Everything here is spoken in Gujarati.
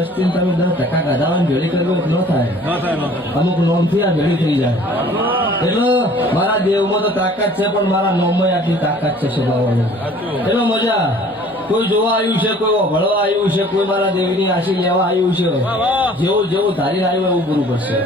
વસ્તી તમે 10% ગાધાવાની ભેળી કરવો ન થાય, અમુક નોમથી આ ભેળી થઈ જાય. એટલે મારા દેવમાં તો તાકાત છે, પણ મારા નોમમાં આટલી તાકાત છે સ્વભાવની. એટલે મજા કોઈ જોવા આવ્યું છે, કોઈ ભળવા આવ્યું છે, કોઈ મારા દેવની આશી લેવા આવ્યું છે. જેવું જેવું ધારી આવ્યું એવું પૂરું કરશે.